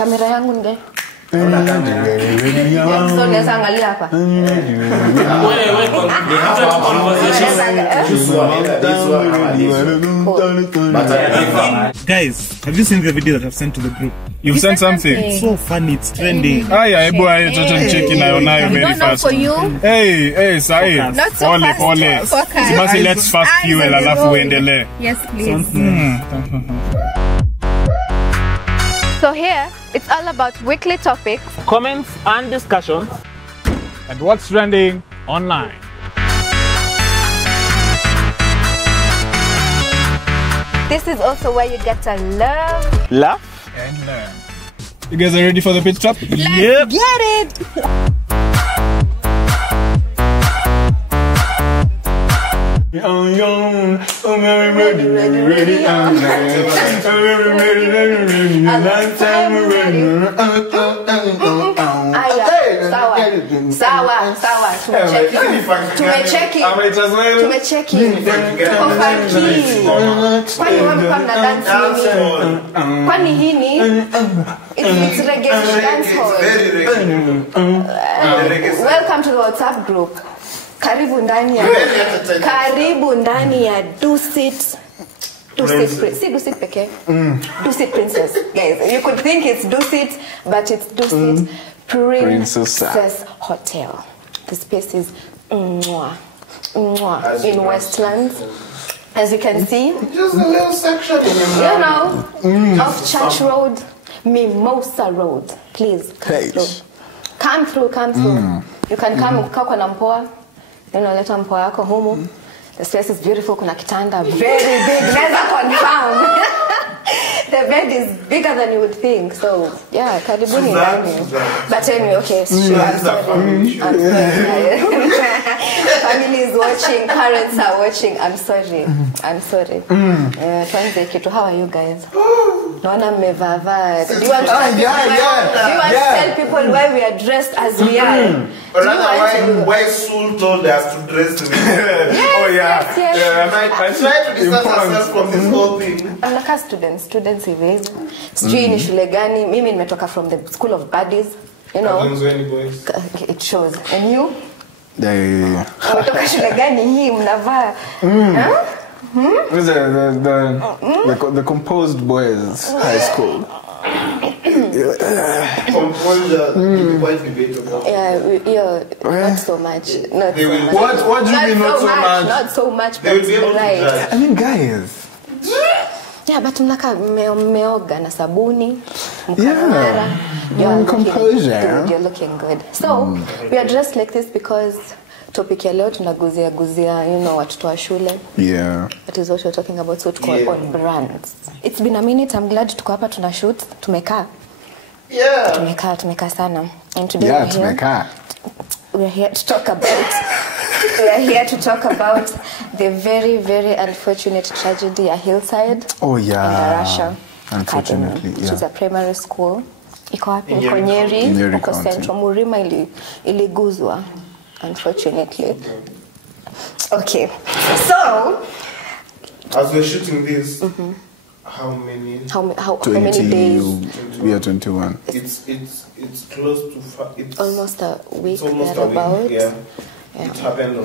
kamera yangu nge. So nesa angalia hapa. Guys, have you seen the video that I've sent to the group? You've sent something? It's so funny, it's trending. Boy, checking very fast. For you. Hey, Sai. Not so fast. Let's fast fuel alafu uendelee. Yes, please. So here, it's all about weekly topics, Comments and discussions. And what's trending online? This is also where you get to love, Laugh And learn. You guys are ready for the Pitstop? Yep. get it. Sawa. Tumecheki. Kwani hii ni it's reggae dance hall. Welcome to the WhatsApp group. Karibu ndani ya Dusit peke. Dusit Princess. Guys, you could think it's Dusit, but it's Dusit Princess Hotel. The space is in Westlands. As you can see, just a little section, off Church Road, Mimosa Road. Please come through. You can come kwa na mpoa. Leta mpoa yako humu. The space is beautiful. Kuna kitanda very big. Never confirm. The bed is bigger than you would think. So yeah, karibuni ndani. But anyway, okay, sure. I'm sorry. Family is watching. Parents are watching. I'm sorry. Tuanze kitu. How are you guys? Naona mmevaa. Do you want to tell people why we are dressed as we are? Why Sul told us to dress together? Yes. I try to distance ourselves from this whole thing. Like students hivi. Sijui ni shule gani. Mimi nimetoka from the school of buddies. It shows. And you? Yeah. Umetoka shule gani hii mnavaa? The Composed Boys High School. Composure, quite debatable. Yeah, not so much. What do you mean not so much? Not so much, but right. I mean, guys. Yeah, but mnaka mmeoga na sabuni. Yeah. Composure. You're looking good. So, we are dressed like this because topic ya leo tunaguzia watoto wa shule. Yeah. That is what we're talking about, so called on brands. It's been a minute. I'm glad tuko hapa tuna shoot. Tumekaa. Yeah. Tumekaa sana. And today we're here to talk about the very, very unfortunate tragedy at Hillside Endarasha Academy, which is a primary school. Iko wapi? Iko Nyeri, iko Central. Murima iliguzwa, unfortunately. Okay. So, as we're shooting this, how many days? We are 21. It's close to almost a week. Yeah. It happened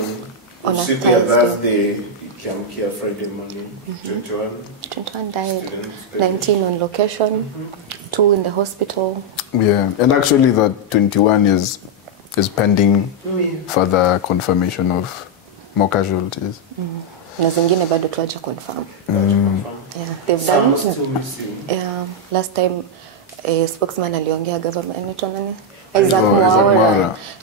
on Thursday. Friday morning. 21 died. 19 on location. 2 in the hospital. Yeah, and actually the 21 is pending further confirmation of more casualties. Na zingine bado tuaje confirm. Yeah, they've done. Yeah, last time a spokesman aliongea government Exactly.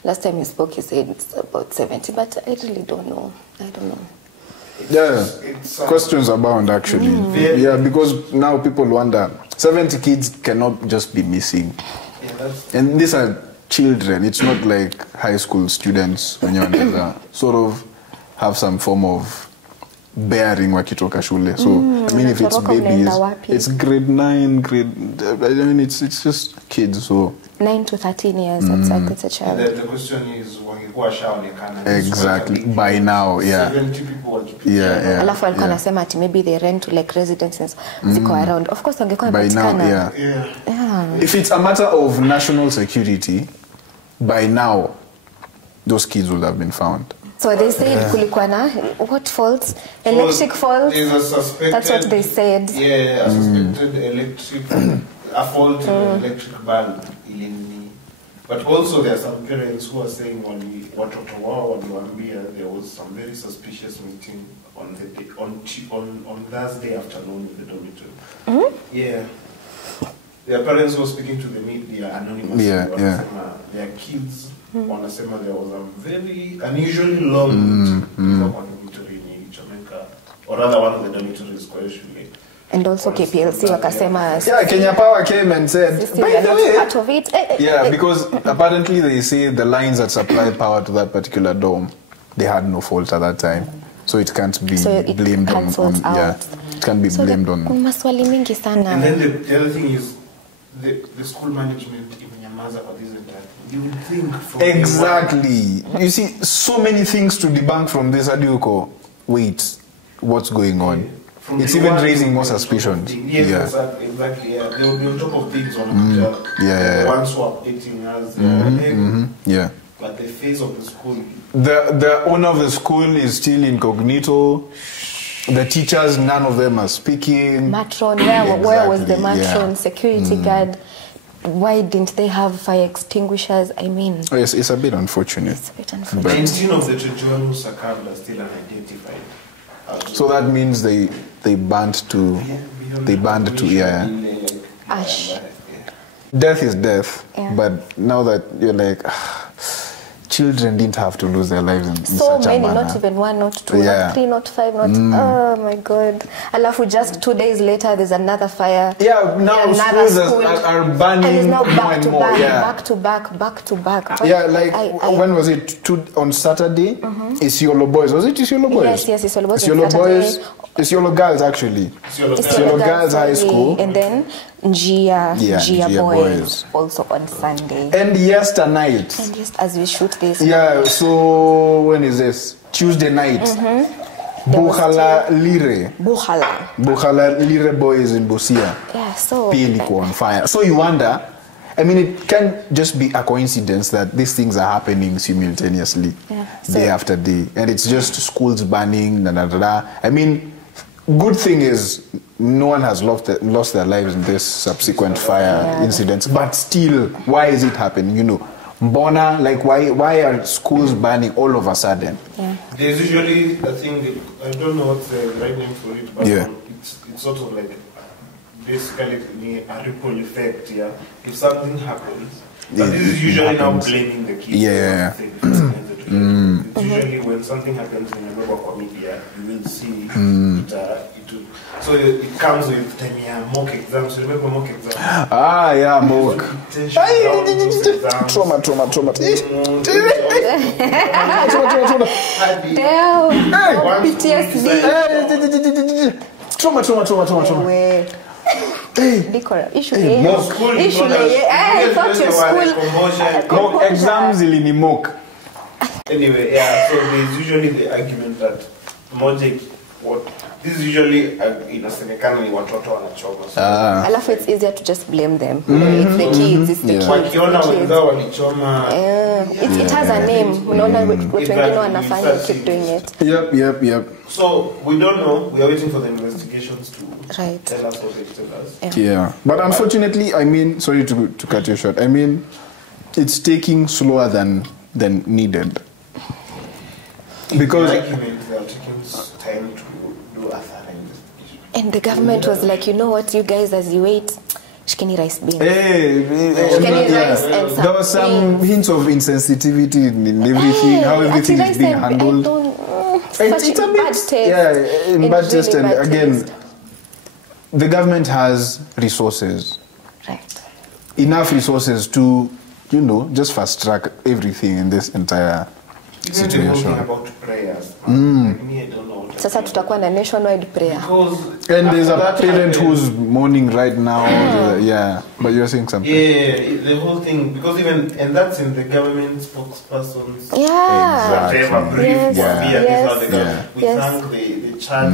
Last time he spoke, he said it's about 70, but I really don't know. I don't know. Yeah, questions abound actually. Yeah, because now people wonder, 70 kids cannot just be missing. And these are children. It's not like high school students when you're sort of have some form of bearing wakitoka shule. So I mean, if it's babies, it's grade 9, it's just kids. So 9 to 13 years, it's like it's a child. And the question is, exactly, by now, yeah. 70 people yeah. Alafu alikuwa anasema ati maybe they rent to like residences ziko around. Of course wangekuwa by now, yeah. If it's a matter of national security, by now, those kids would have been found. So they said kulikuwa na what faults? Electric faults. There's a suspected. That's what they said. Yeah, a suspected electric, a fault in the electric bulb. But also there are some parents who are saying when there was some very suspicious meeting on the day, on Thursday afternoon in the dormitory. Yeah. There are parents who were speaking to the media anonymously. Their kids wanasema there was a very unusually long meeting in dormitory in Jamaica, or rather one of the dormitories kwa shule. And also KPLC wakasema Kenya Power came and said, by the way, part of it. Because apparently they say the lines that supply power to that particular dome, they had no fault at that time, so it can't be blamed on it can't be blamed on. Maswali mingi sana. And then the other thing is the school management in Nyamaza for this entire thing. You would think Exactly. You see so many things to debunk from this. Adiuko, wait, what's going on? It's even raising more suspicions. Yes, exactly. Yeah. They will be on top of things on the ones who are updating us. But the face of the school. The owner of the school is still incognito. The teachers, none of them are speaking. Matron, where was the matron? Security guard. Why didn't they have fire extinguishers? I mean, yes, it's a bit unfortunate. It's a bit unfortunate. 19 of the children who succumbed are still unidentified. So that means they banned to Ash. Death is death, but now that you're like, children didn't have to lose their lives in so such many, a manner. not even 1, not 2, not 3, not 5, not oh my god. Alafu just 2 days later there's another fire. Now schools are banning and it's now back to back to back. Like when was it? On Saturday? Isiolo boys. Was it Isiolo boys? Yes, Isiolo boys. Isiolo boys. Isiolo girls actually. Isiolo girls high school. And then Njia boys also on Sunday. And yesternight. And just as we shoot this. So when is this? Tuesday night. Bukhala Lire boys in Busia. So Piliko on fire. So you wonder, I mean, it can't just be a coincidence that these things are happening simultaneously, day after day, and it's just schools burning. I mean, good thing is no one has lost their lives in this subsequent fire incidents, but still, why is it happening? You know, Mbona, like why are schools burning all of a sudden? There's usually a thing, I don't know what's the right name for it, but it's sort of like basically a ripple effect. If something happens, but this is usually now blaming the kids. It's usually when something happens in a local media, you will see so it comes with 10-year mock exams. Remember mock exams? Mock. Trauma. PTSD. Trauma. Exams ilini mock. Anyway, so there's usually the argument that this is usually inasemekana ni watoto wanachoma. Alafu it's easier to just blame them. It's the kids, it's the kids. Wakiona wenzao walichoma. It has a name. Unaona watu wengine wanafanya, keep doing it. Yep. So we don't know. We are waiting for the investigations to tell us what they tell us. But unfortunately, I mean, sorry to cut you short. I mean, it's taking slower than needed. Because they are taking time to do a thorough investigation. And the government was like, you know what, you guys, as you wait, shikeni rice beans. Rice and some there was some hints of insensitivity in everything, how everything is being handled. It's a bad taste. In bad taste, and again, the government has resources. Enough resources to, just fast track everything in this entire situation. About prayers. I don't know. Sasa tutakuwa na nationwide prayer. And there's a parent who's mourning right now. But you're saying something. The whole thing, because and that's in the government spokespersons. Exactly. We thank the church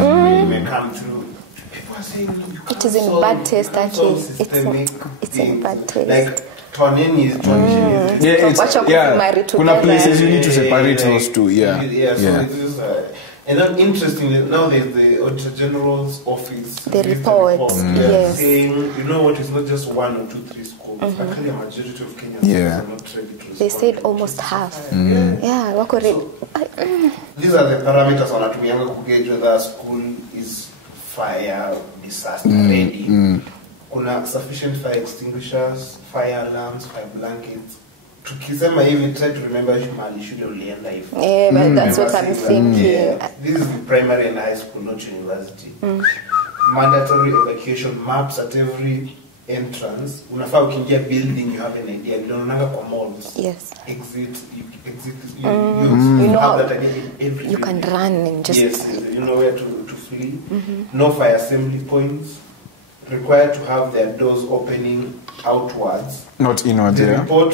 may come through. People are saying it is in bad taste, actually. It's in bad taste. Like Toneni is tradition. Kuna places you need to separate those two. Yeah. So it is. And then interestingly, now there's the Auditor General's office. The report. Yes. Saying, you know what? It's not just 1 or 2, 3 schools. Actually, a majority of Kenyans are not ready to respond. They said almost half. Yeah, wako ready. These are the parameters on that we have to gauge whether a school is fire disaster ready. Kuna sufficient fire extinguishers, fire alarms, fire blankets. Tukisema hivi, try to remember mali shule ulienda hivi. Yeah, but that's what I'm thinking. This is the primary and high school, not university. Mandatory evacuation maps at every entrance. Unafaa ukiingia building, you have an idea. Unaonanga kwa malls. Yes. Exit. You know, have that idea in every you can run and just... Yes, you know where to flee. No fire assembly points. Required to have their doors opening outwards. Not inwards, the report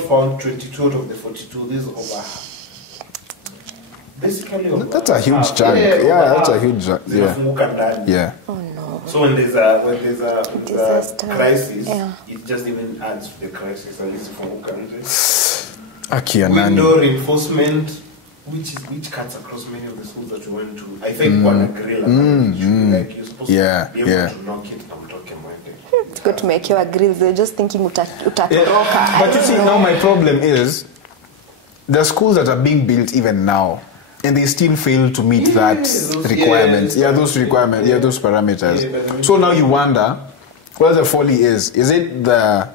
found 22 out of the 42. This is over. Basically over. That's a huge chunk. Yeah, that's a huge chunk. Yeah. Oh no. So when there's a crisis, it just even adds to the crisis. At least window reinforcement, which cuts across many of the schools that we went to. I think one a grill like you're supposed to be able to knock it. I'm talking about it. It's good to make you a grill. They're just thinking utatoroka. But you see, now my problem is the schools that are being built even now, and they still fail to meet that requirement. Those requirements. Those parameters. So now you wonder what the folly is. Is it the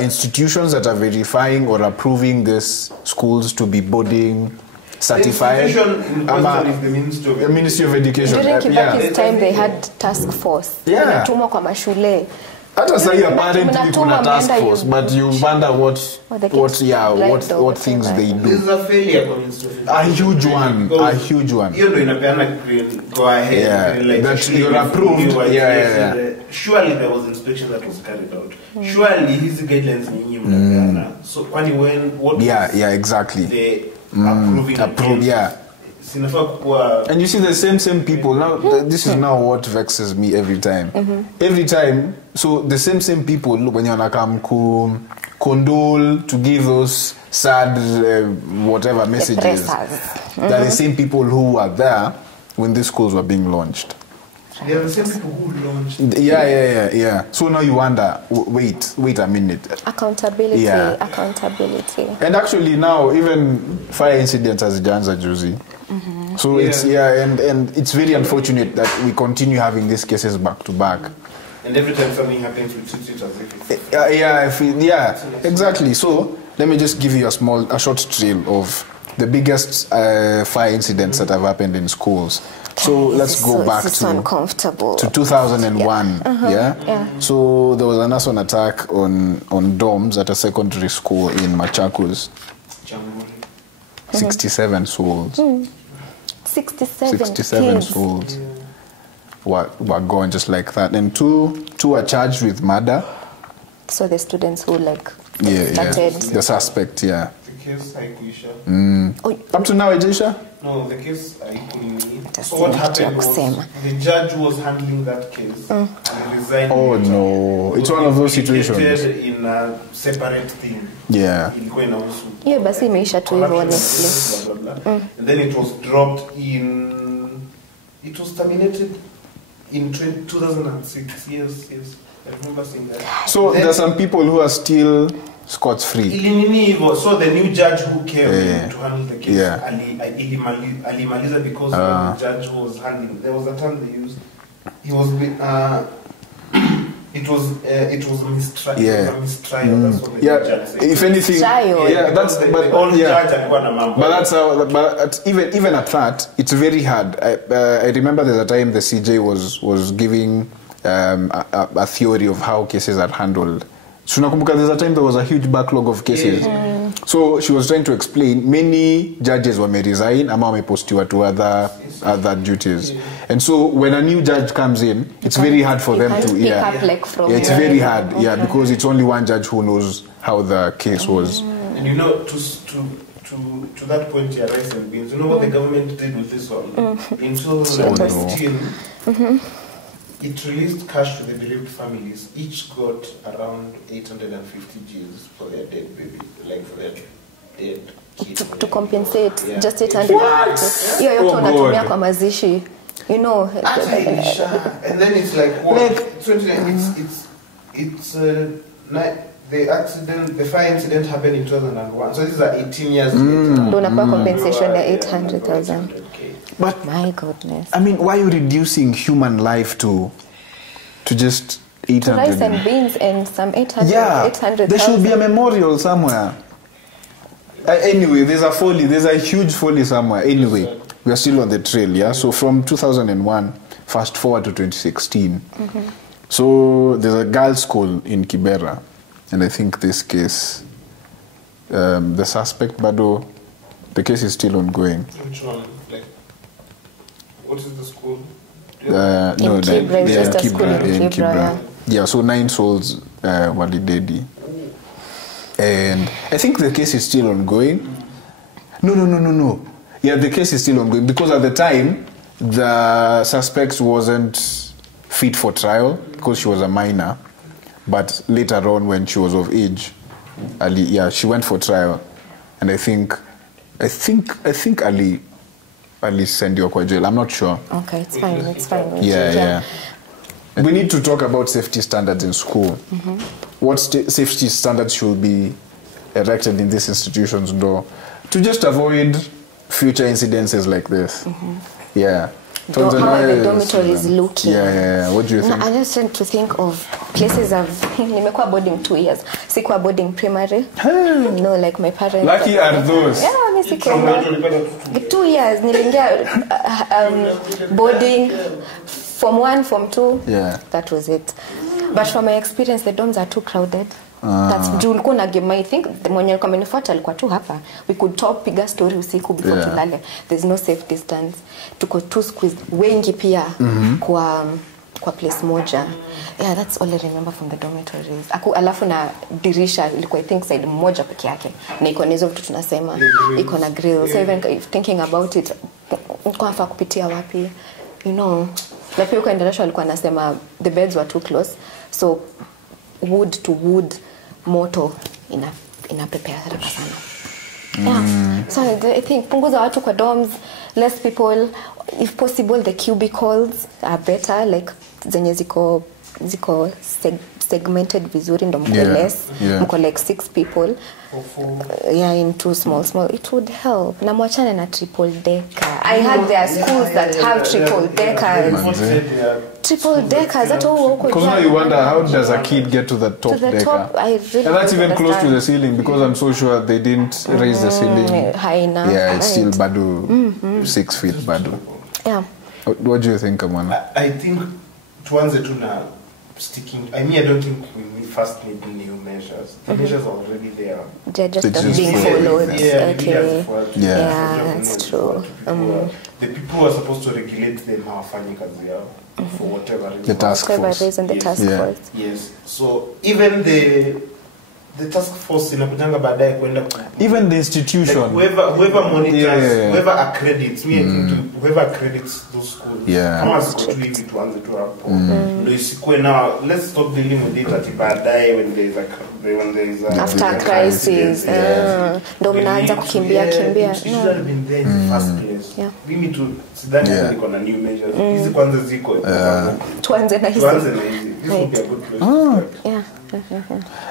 institutions that are verifying or approving these schools to be boarding certified? The Ministry of Education. During Kibaki's time, they had task force. Wametumwa kwa mashule. Hata sasa apparently kuna task force, but you wonder what things they do. This is a failure. A huge one. You know, go ahead. That you're approved. Surely there was inspection that was carried out. Surely his guidelines ni so when exactly. The approving. And you see the same people now. This is now what vexes me every time. Every time, so the same people when you wanna come condole to give those sad whatever messages. They're the same people who were there when these schools were being launched. They are the same people who launched. Yeah. So now you wonder, wait a minute. Accountability. And actually now even fire incidents as Janza Juzi. So it's and it's very unfortunate that we continue having these cases back to back. And every time something happens, we treat it as if it's exactly. So let me just give you a short trail of the biggest fire incidents that have happened in schools. So let's go back to 2001. So there was an arson attack on dorms at a secondary school in Machakos. 67 souls. 67 souls were gone just like that, and two are charged with murder. So the students who started the suspect. The case Haikuisha. Up to now, Ejisha? No, the case Haikuisha. So what happened was the judge who was handling that case and resigned. Oh no, it's one of those situations. In a separate thing. Basi imeisha tu hivyo honestly. And then it was dropped it was terminated in 2006. Yes. I remember seeing that. So there are some people who are still scot-free. So the new judge who came to handle the case, Ali Maliza, because the judge who was handling, there was a term they used. He was it was a mistrial. That's what the judge said. If anything, but that's how. But even at that, it's very hard. I remember there's a time the CJ was giving a theory of how cases are handled. So there's a time there was a huge backlog of cases. So she was trying to explain many judges were resign ama wamepostiwa to other duties. And so when a new judge comes in, it's very hard for them to it's very hard, because it's only one judge who knows how the case was. And to that point, rice and beans. You know what the government did with this one? In 2016, it released cash to the bereaved families. Each got around 850 Gs for their dead baby, like for their dead kid. To compensate, Yeah. just 800. Hiyo yote Oh, unatumia God. kwa mazishi. You know. And then it's like what? The fire incident happened in 2001. So these are 18 years later. Ndio unapewa compensation ya 800,000. 800K. But My goodness. I mean, why are you reducing human life to just 800? Rice and beans and some 800. Yeah, 800,000. there should be a memorial somewhere. Anyway, there's a huge folly somewhere. Anyway, we are still on the trail, yeah? So from 2001, fast forward to 2016. So there's a girls' school in Kibera, and I think this case, the suspect, Bado, the case is still ongoing. Which one? Like, what is the school? No, Kibra, it's just a school in Kibra, Yeah, so 9 souls were dead. And I think the case is still ongoing. No. Yeah, the case is still ongoing because at the time, the suspect wasn't fit for trial because she was a minor. But later on, when she was of age, she went for trial. And I think Ali sent you to jail. I'm not sure. Okay, it's fine. Yeah. We need to talk about safety standards in school. What safety standards should be erected in these institutions, though, to just avoid future incidences like this? Yeah. How the dormitory is looking. Yeah. What do you think? I just tend to think of places nimekuwa boarding 2 years. Sikuwa boarding primary. No, like my parents. Lucky are those. Yeah, mimi sikuwa. 2 years niliingia boarding Form 1, Form 2. Yeah. That was it. But from my experience, the dorms are too crowded. That's juu ulikuwa na game. I think mwenye alikuwa amenifuata alikuwa tu hapa. We could talk, piga story usiku before tulale. There's no safe distance. Tuko too squeezed. Wengi pia kwa place moja. Yeah, that's all I remember from the dormitories. Alafu na dirisha ilikuwa I think side moja peke yake. Na iko na hizo vitu tunasema. Iko na grill. So even if thinking about it, kwa nafaa kupitia wapi? You know. Na pia kwa Endarasha walikuwa nasema the beds were too close. So wood to wood moto ina prepare sana. Yeah. So I think punguza watu kwa dorms, less people, if possible the cubicles are better, like zenye ziko segmented vizuri ndo mko less. Mko like 6 people. In 2 small, it would help. Na mwachane na triple decker. I heard there are schools that have triple deckers. Triple deckers, that's all. Because now you wonder, how does a kid get to the top decker? Top, I really and that's even close to the ceiling because I'm so sure they didn't raise the ceiling high enough. Yeah, it's still badu 6 feet badu. Yeah. What do you think, Amwana? I think tuanze tu na sticking. I don't think we first need new measures. The measures are already there. They're just being followed. Okay. Yeah, that's true. The people who are supposed to regulate them hawafanyi kazi yao for whatever reason. The task force. Yes. So even the task force inakujanga baadaye kwenda even the institution, like whoever monitors, whoever accredits, whoever accredits those schools. Kama ziko tu hivi tuanze tu hapo. Ndio isikue now. Let's stop dealing with it at baadaye when there is a after crisis. Ndio mnaanza kukimbia. It should have been there in the first place. Mimi tu sidhani niko na new measures. Hizi kwanza ziko. Tuanze na hizi. This would be a good place to start. Yeah.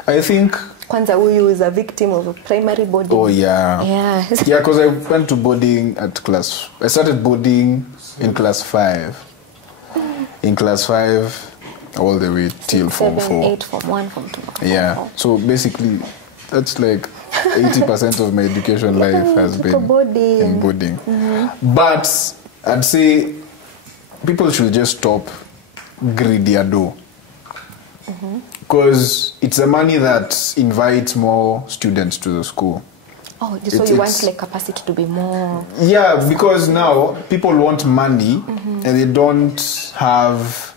I think kwanza huyu is a victim of a primary boarding. Oh yeah, because I went to boarding at class. I started boarding in class 5. In class 5 all the way till Form 4. 8, Form 1, Form 2. Yeah. So basically that's like 80% of my education life has been in boarding. But I'd say people should just stop greedy ado. Because it's the money that invites more students to the school. Oh, so you want like capacity to be more... Yeah, because now people want money and they don't have,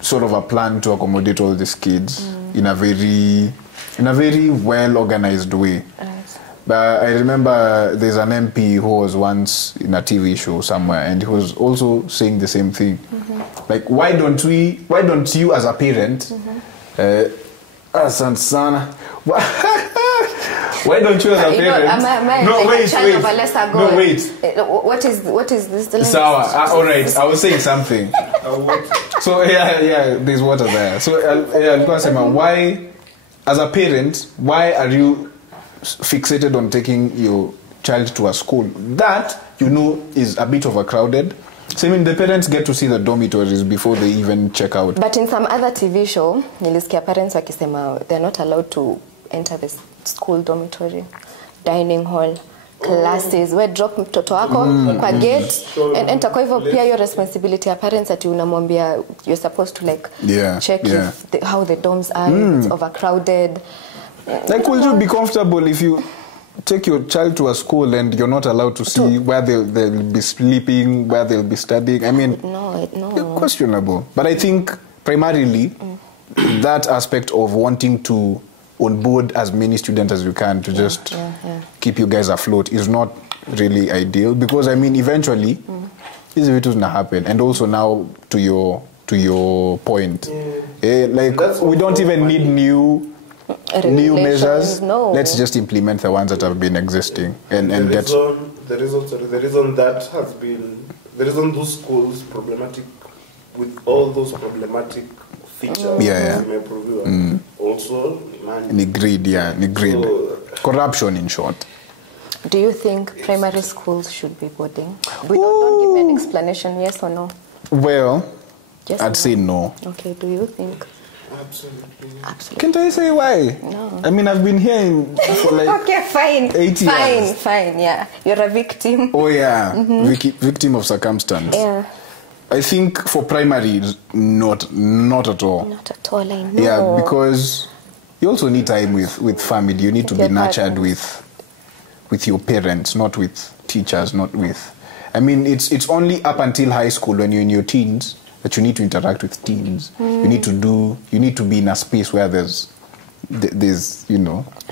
sort of a plan to accommodate all these kids in a very well organized way. But I remember there's an MP who was once in a TV show somewhere, and he was also saying the same thing. Like, why don't you as a parent, why don't you as a parent? Wait. What is this? So, all right, I was saying something. So yeah, there's water there. So why, as a parent, why are you fixated on taking your child to a school that you know is a bit overcrowded? So I mean, the parents get to see the dormitories before they even check out. But in some other TV show, nilisikia parents wakisema they're not allowed to enter the school dormitory, dining hall, classes. We drop mtoto wako kwa gate and enter. Kwa hivyo pia your responsibility ya parents ati unamwambia you're supposed to like check if how the dorms are, it's overcrowded. Like, will you be comfortable if you take your child to a school and you're not allowed to see where they'll be sleeping, where they'll be studying? I mean, no. Questionable. But I think primarily that aspect of wanting to onboard as many students as you can to just keep you guys afloat is not really ideal, because I mean, eventually this is going to happen. And also now to your point, like, we don't even need new measures. No. Let's just implement the ones that have been existing and get the reason that has been the reason those schools problematic with all those problematic features also greed. So, corruption, in short. Do you think primary schools should be boarding? Don't give me an explanation, yes or no. Well, I'd say no. Okay, do you think? Absolutely. Can't I say why? No. I mean, I've been here for like okay, fine. 8 years. Fine, yeah. You're a victim. Oh, yeah. Victim of circumstance. Yeah. I think for primary, not at all. Not at all, I know. Yeah, because you also need time with family. You need to be nurtured with your parents, not with teachers, not with... I mean, it's only up until high school, when you're in your teens, that you need to interact with teens. You need to be in a space where there's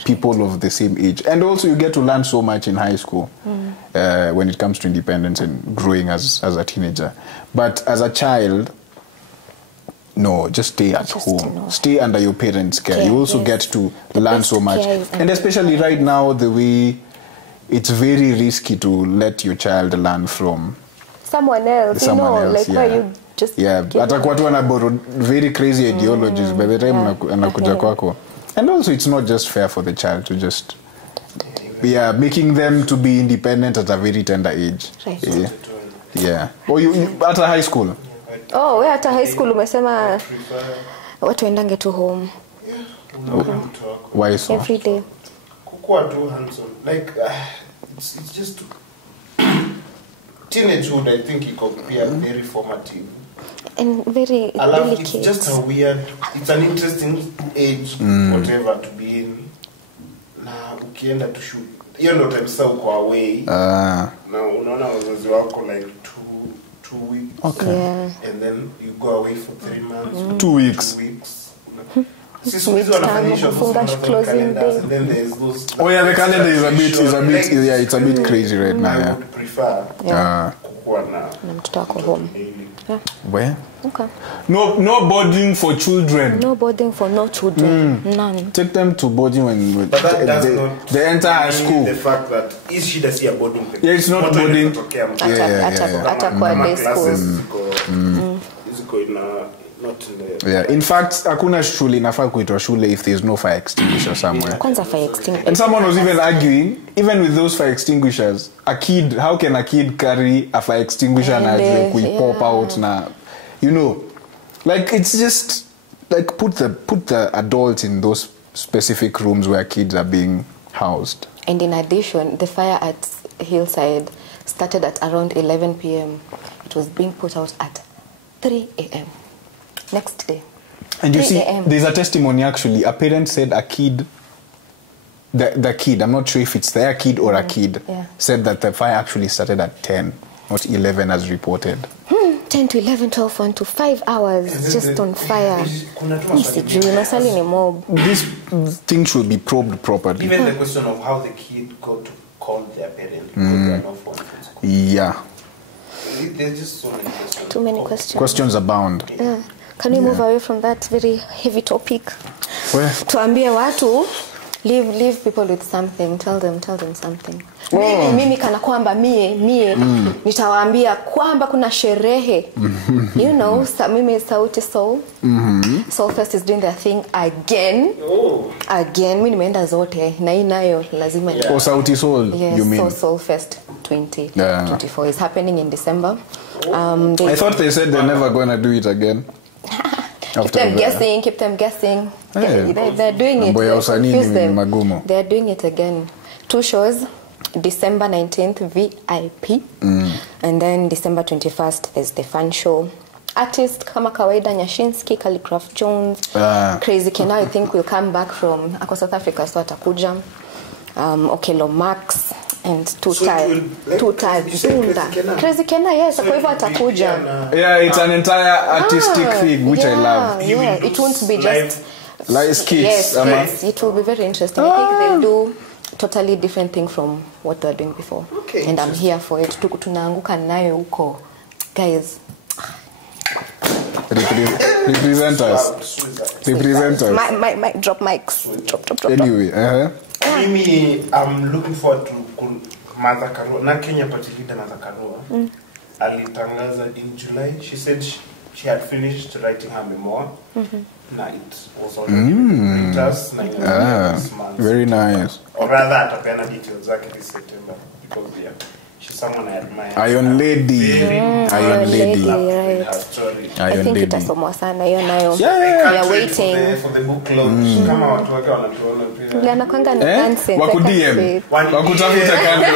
people of the same age. And also you get to learn so much in high school when it comes to independence and growing as a teenager. But as a child, no, just stay at home. Stay under your parents' care. You also get to learn so much. And especially right now, the way it's very risky to let your child learn from someone else, like where you just atakuwa tu ana very crazy ideologies by the time anakuja kwako. And also it's not just fair for the child to just making them to be independent at a very tender age. Or you at a high school. Oh, we're at a high school umesema watu endange to home. Why so? Every day. Kukua too handsome. Like it's just teenagehood, I think it could be very formative and very delicate. It's just a weird, it's an interesting age, whatever, to be in. Na ukienda to shoot, hiyo ndo time sasa uko away. Na unaona wazazi wako like two weeks. Okay. And then you go away for 3 months. 2 weeks. Sisi wanafanyisha calendars, and then there's those. Oh yeah, the calendar is a bit crazy right now. I would prefer kukuwa na mtoto wako home. Where? Okay. No boarding for children. No boarding for no children. None. Take them to boarding when they enter high school. The fact that is she does see a boarding. Yeah, it's not boarding. At a day school. In fact, hakuna shule inafaa kuitwa shule if there's no fire extinguisher somewhere. Kwanza fire extinguisher. And someone was even arguing, even with those fire extinguishers, how can a kid carry a fire extinguisher and pop out na, like, it's just like put the adults in those specific rooms where kids are being housed. And in addition, the fire at Hillside started at around 11 p.m. It was being put out at 3 a.m. next day. And you see, there's a testimony actually. A parent said a kid, the kid, I'm not sure if it's their kid or a kid, said that the fire actually started at 10, not 11 as reported. 10 to 11, 12, 1 to 5 hours just on fire. Sijui, maswali ni mob. This thing should be probed properly. Even the question of how the kid got to call their parent because they are not phone from school. Yeah. There's just so many questions. Too many questions. Questions abound. Yeah. Can we move away from that very heavy topic? Where? Tuambie watu, leave people with something. Tell them something. Mimi kana kwamba mie nitawaambia kwamba kuna sherehe. You know, mimi Sauti Soul. Soulfest is doing their thing again. Again, mimi nimeenda zote na hii nayo lazima Oh, Sauti Soul, yes, you mean? so Soulfest 2024 is happening in December. I thought they said they're never going to do it again. Keep them guessing. Hey. They're doing it. Confuse them. They're doing it again. 2 shows, December 19th, VIP. And then December 21st, there's the fun show. Artist kama kawaida, Nyashinsky, Calligraph Jones, Crazy Kena, I think will come back from South Africa, so atakuja. Okelo Max. And two times Crazy Kena, yes, kwa hivyo atakuja. Yeah, it's an entire artistic thing, which I love. Yeah, it won't be just like skits. Yes, it will be very interesting. I think they'll do totally different thing from what they're doing before. Okay, and I'm here for it. Tunaanguka nayo huko. Guys, represent us. Drop mics. Drop. Anyway, Mimi, I'm looking forward to Martha Karua. Na Kenya particularly Martha Karua. Alitangaza in July. She said she had finished writing her memoir. Now it was already printers. This month. Very nice. Or rather, atapeana details zake this September because she's someone I admire. Iron Lady. Iron Lady. Right. Her story. I think itasomwa sana hiyo nayo. We are waiting for the book launch. Kama watu wake wanatuona pia. Ndio anakwanga na nonsense. Wakudiem. Wakutafuta kando.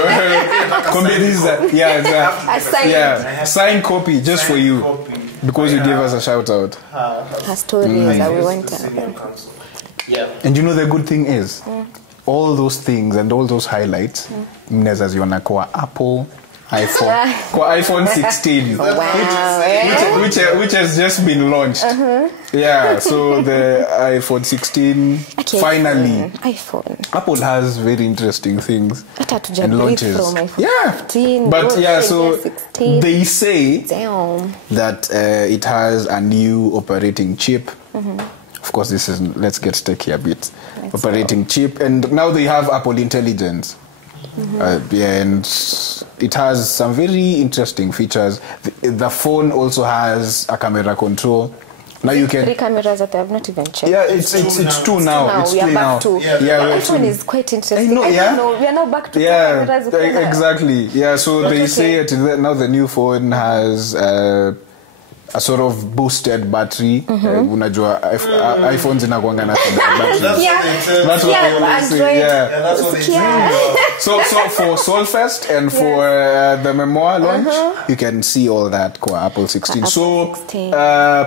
Kombediza. Yeah. Sign copy just for you. Because you gave us a shout out. Her stories that we want to. Yeah. And you know the good thing is, all those things and all those highlights, mnaweza ziona kwa Apple iPhone, kwa iPhone 16, which has just been launched. Yeah, so the iPhone 16 finally. Apple has very interesting things and launches. Yeah, 15, but yeah, so 16. they say that it has a new operating chip. Of course, this is, let's get techie a bit. Operating chip, and now they have Apple Intelligence. And it has some very interesting features. The phone also has a camera control. Now you can 3 cameras that I have not even checked. Yeah, it's 2 now. It's 3 now. Yeah, iPhone is quite interesting. I know, yeah. We are now back to cameras. Exactly. Yeah, so they say now the new phone has a sort of boosted battery. Unajua iPhones inakuanga na battery. That's what they always say. Yeah, that's what they say. So for Soulfest and for the memoir launch, you can see all that kwa Apple 16. So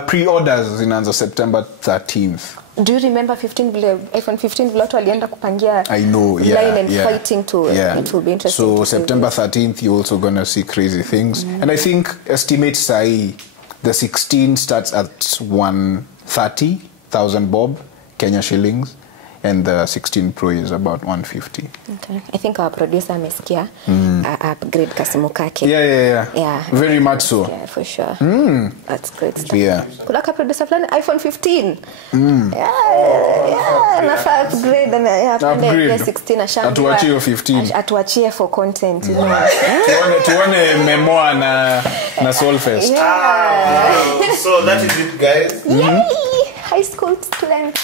pre-orders zinaanza September 13th. Do you remember iPhone 15 vile watu walienda kupangia? I know, line and fighting to it will be interesting. So September 13th you're also going to see crazy things. And I think estimates say the 16 starts at 130,000 bob Kenya shillings, and the 16 Pro is about 150. Okay. I think our producer amesikia upgrade kasimu kake. Yeah. Very much so. Yeah, for sure. That's great stuff. Yeah. Kuna ka producer fulani iPhone 15. Yeah. Nafa upgrade na upgrade 16 ashamba. Atuachie 15. Atuachie for content. Tuone memoir na Soulfest. Yeah. So that is it, guys. Yay! High school students.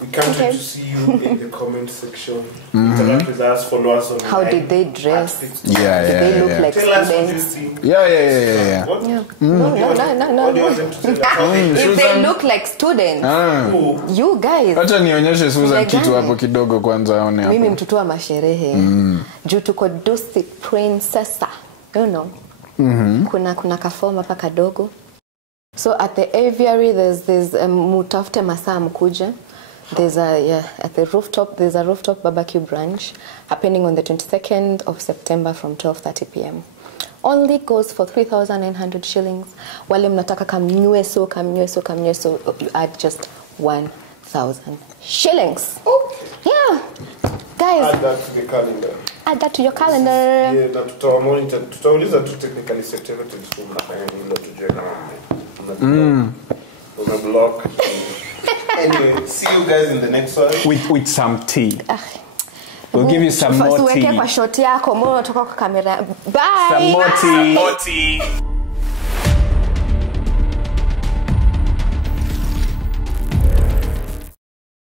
We can't wait to see you in the comment section. Interact with us, follow us on how did they dress? Did they look like tell us what you students? think. Yeah. What? No. What do you want them to tell us? If they look like students, you guys. Acha nionyeshe Susan kitu hapo kidogo kwanza aone hapo. Mimi mtoto wa masherehe. Juu tuko Dusi Princessa. You know. Kuna kafoma pa kadogo. So at the aviary there's mutafute masaa mkuja. There's at the rooftop there's a rooftop barbecue brunch happening on the 22nd of September from 12:30 p.m. only goes for 3,900 shillings. Wale mnataka kamnywe so, you add just 1,000 shillings. Okay. Yeah. Guys. Add that to the calendar. Add that to your calendar. Yeah, na tutawamonitor. Tutauliza tu technically secretary school mnafanya hilo tujue kama una block. Anyway, see you guys in the next one. With some tea. We'll give you some more tea. Usiweke kwa shoti yako, mbona unatoka kwa kamera. Bye. Some more tea.